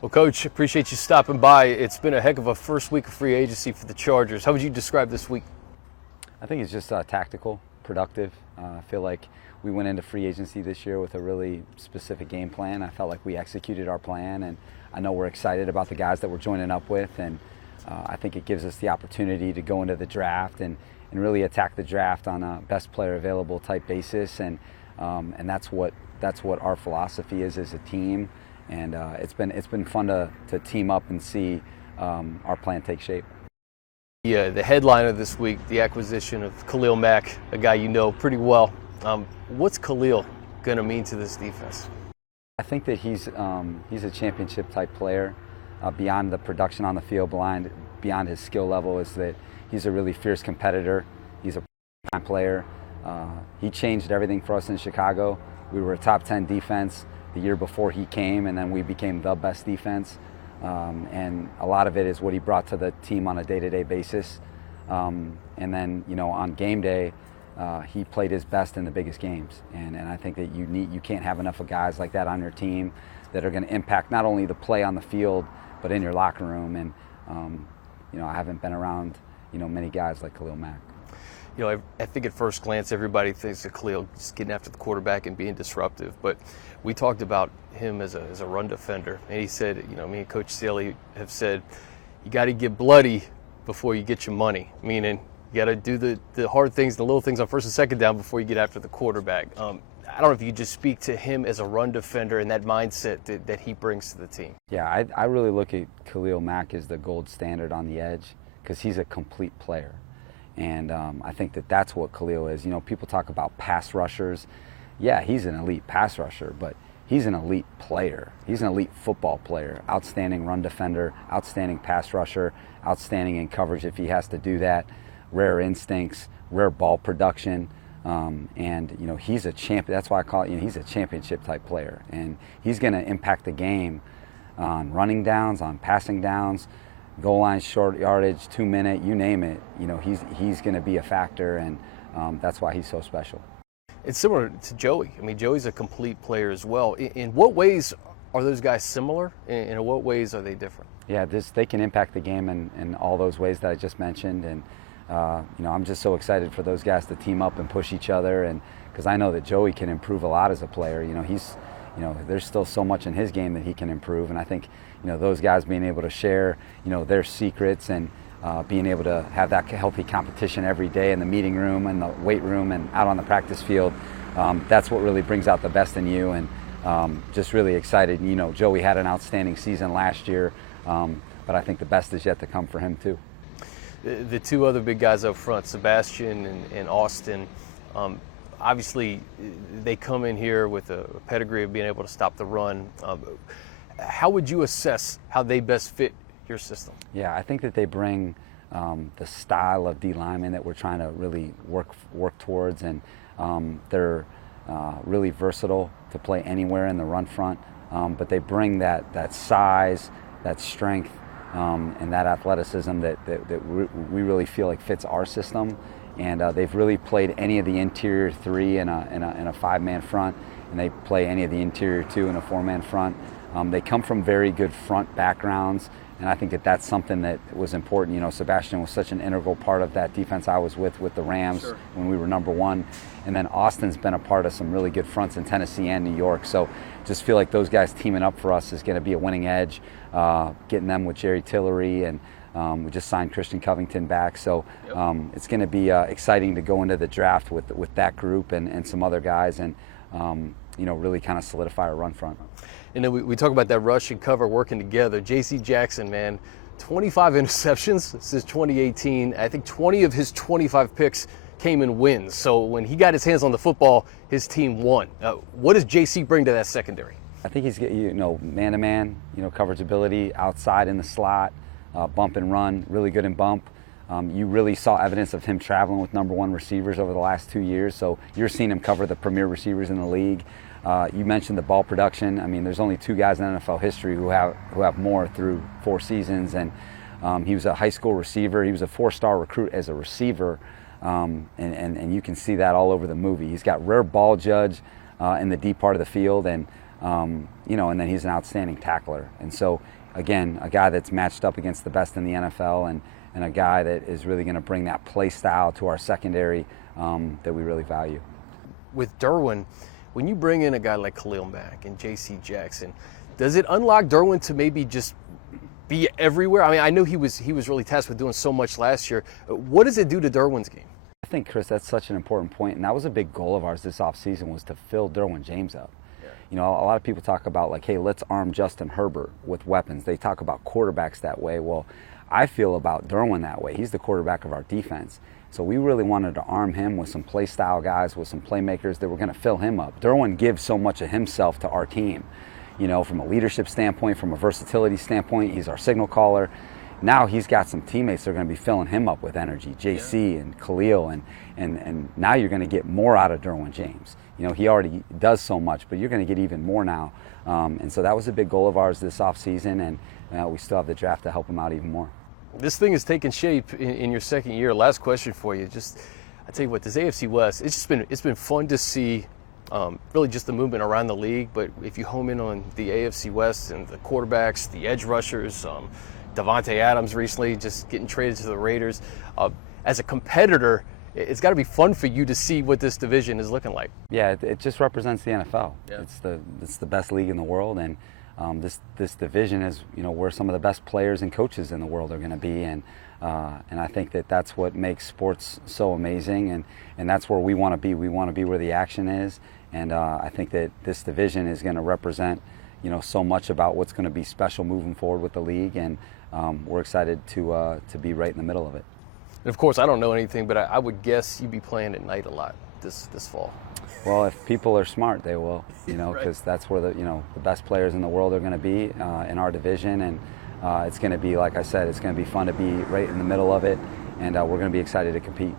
Well, Coach, appreciate you stopping by. It's been a heck of a first week of free agency for the Chargers. How would you describe this week? I think it's just tactical, productive. I feel like we went into free agency this year with a really specific game plan. I felt like we executed our plan, and I know we're excited about the guys that we're joining up with, and I think it gives us the opportunity to go into the draft and really attack the draft on a best player available type basis, and that's what our philosophy is as a team. And it's been fun to team up and see our plan take shape. Yeah, the headline of this week, the acquisition of Khalil Mack, a guy you know pretty well. What's Khalil going to mean to this defense? I think that he's a championship type player. Beyond the production on the field, beyond his skill level, is that he's a really fierce competitor. He's a time player. He changed everything for us in Chicago. We were a top 10 defense the year before he came, and then we became the best defense. And a lot of it is what he brought to the team on a day-to-day basis. And then, on game day, he played his best in the biggest games. And I think that you can't have enough of guys like that on your team that are going to impact not only the play on the field, but in your locker room. And, I haven't been around, many guys like Khalil Mack. I think at first glance, everybody thinks of Khalil just getting after the quarterback and being disruptive. But we talked about him as a run defender. And he said, me and Coach Staley have said, you got to get bloody before you get your money. Meaning, you got to do the hard things, the little things on first and second down before you get after the quarterback. I don't know if you could just speak to him as a run defender and that mindset that he brings to the team. Yeah, I really look at Khalil Mack as the gold standard on the edge because he's a complete player. And I think that's what Khalil is. People talk about pass rushers. Yeah, he's an elite pass rusher, but he's an elite player. He's an elite football player. Outstanding run defender, outstanding pass rusher, outstanding in coverage if he has to do that. Rare instincts, rare ball production. And he's a champion. That's why I call it, he's a championship type player. And he's going to impact the game on running downs, on passing downs, goal line, short yardage, 2 minute, you name it. He's going to be a factor, and that's why he's so special. It's similar to Joey. Joey's a complete player as well. In what ways are those guys similar, and in what ways are they different? Yeah, they can impact the game in all those ways that I just mentioned, and I'm just so excited for those guys to team up and push each other, and because I know that Joey can improve a lot as a player. There's still so much in his game that he can improve, and I think those guys being able to share their secrets and being able to have that healthy competition every day in the meeting room and the weight room and out on the practice field, that's what really brings out the best in you, and just really excited. Joey had an outstanding season last year, but I think the best is yet to come for him too. The two other big guys up front, Sebastian and Austin, obviously they come in here with a pedigree of being able to stop the run. How would you assess how they best fit your system? Yeah, I think that they bring the style of D lineman that we're trying to really work towards, and they're really versatile to play anywhere in the run front, but they bring that size, that strength, and that athleticism that we really feel like fits our system. And they've really played any of the interior three in a five-man front, and they play any of the interior two in a four-man front. They come from very good front backgrounds, and I think that's something that was important. Sebastian was such an integral part of that defense I was with the Rams. Sure. When we were number one. And then Austin's been a part of some really good fronts in Tennessee and New York. So just feel like those guys teaming up for us is going to be a winning edge, getting them with Jerry Tillery, and we just signed Christian Covington back. So it's going to be exciting to go into the draft with that group and some other guys, and really kind of solidify our run front. And then we talk about that rush and cover working together. J.C. Jackson, man, 25 interceptions since 2018. I think 20 of his 25 picks came in wins. So when he got his hands on the football, his team won. What does J.C. bring to that secondary? I think he's man-to-man, coverage ability, outside in the slot, bump and run, really good in bump. You really saw evidence of him traveling with number one receivers over the last 2 years. So you're seeing him cover the premier receivers in the league. You mentioned the ball production. There's only two guys in NFL history who have more through 4 seasons, and he was a high school receiver. He was a 4-star recruit as a receiver, and you can see that all over the movie. He's got rare ball judge in the deep part of the field, and you know, and then he's an outstanding tackler. And so, again, a guy that's matched up against the best in the NFL, and a guy that is really going to bring that play style to our secondary that we really value. With Derwin, when you bring in a guy like Khalil Mack and J.C. Jackson, does it unlock Derwin to maybe just be everywhere? I mean, I know he was really tasked with doing so much last year. What does it do to Derwin's game? I think, Chris, that's such an important point, and that was a big goal of ours this offseason, was to fill Derwin James up. Yeah. You know, a lot of people talk about, like, hey, let's arm Justin Herbert with weapons. They talk about quarterbacks that way. Well, I feel about Derwin that way. He's the quarterback of our defense. So we really wanted to arm him with some play style guys, with some playmakers that were going to fill him up. Derwin gives so much of himself to our team, you know, from a leadership standpoint, from a versatility standpoint. He's our signal caller. Now he's got some teammates that are going to be filling him up with energy, JC and Khalil, and now you're going to get more out of Derwin James. You know, he already does so much, but you're going to get even more now. And so that was a big goal of ours this offseason, and we still have the draft to help him out even more. This thing is taking shape in your second year. Last question for you. I tell you what, this AFC West, it's been fun to see, really just the movement around the league. But if you home in on the AFC West and the quarterbacks, the edge rushers, Davante Adams recently just getting traded to the Raiders, as a competitor, it's got to be fun for you to see what this division is looking like. Yeah, it just represents the NFL. Yeah. It's the best league in the world, and this division is, you know, where some of the best players and coaches in the world are going to be, and I think that's what makes sports so amazing, and that's where we want to be. We want to be where the action is, and I think that this division is going to represent, you know, so much about what's going to be special moving forward with the league, and we're excited to be right in the middle of it. And of course, I don't know anything, but I would guess you'd be playing at night a lot this fall. Well, if people are smart, they will, you know, because Right. that's where the best players in the world are going to be in our division, and it's going to be, like I said, it's going to be fun to be right in the middle of it, and we're going to be excited to compete.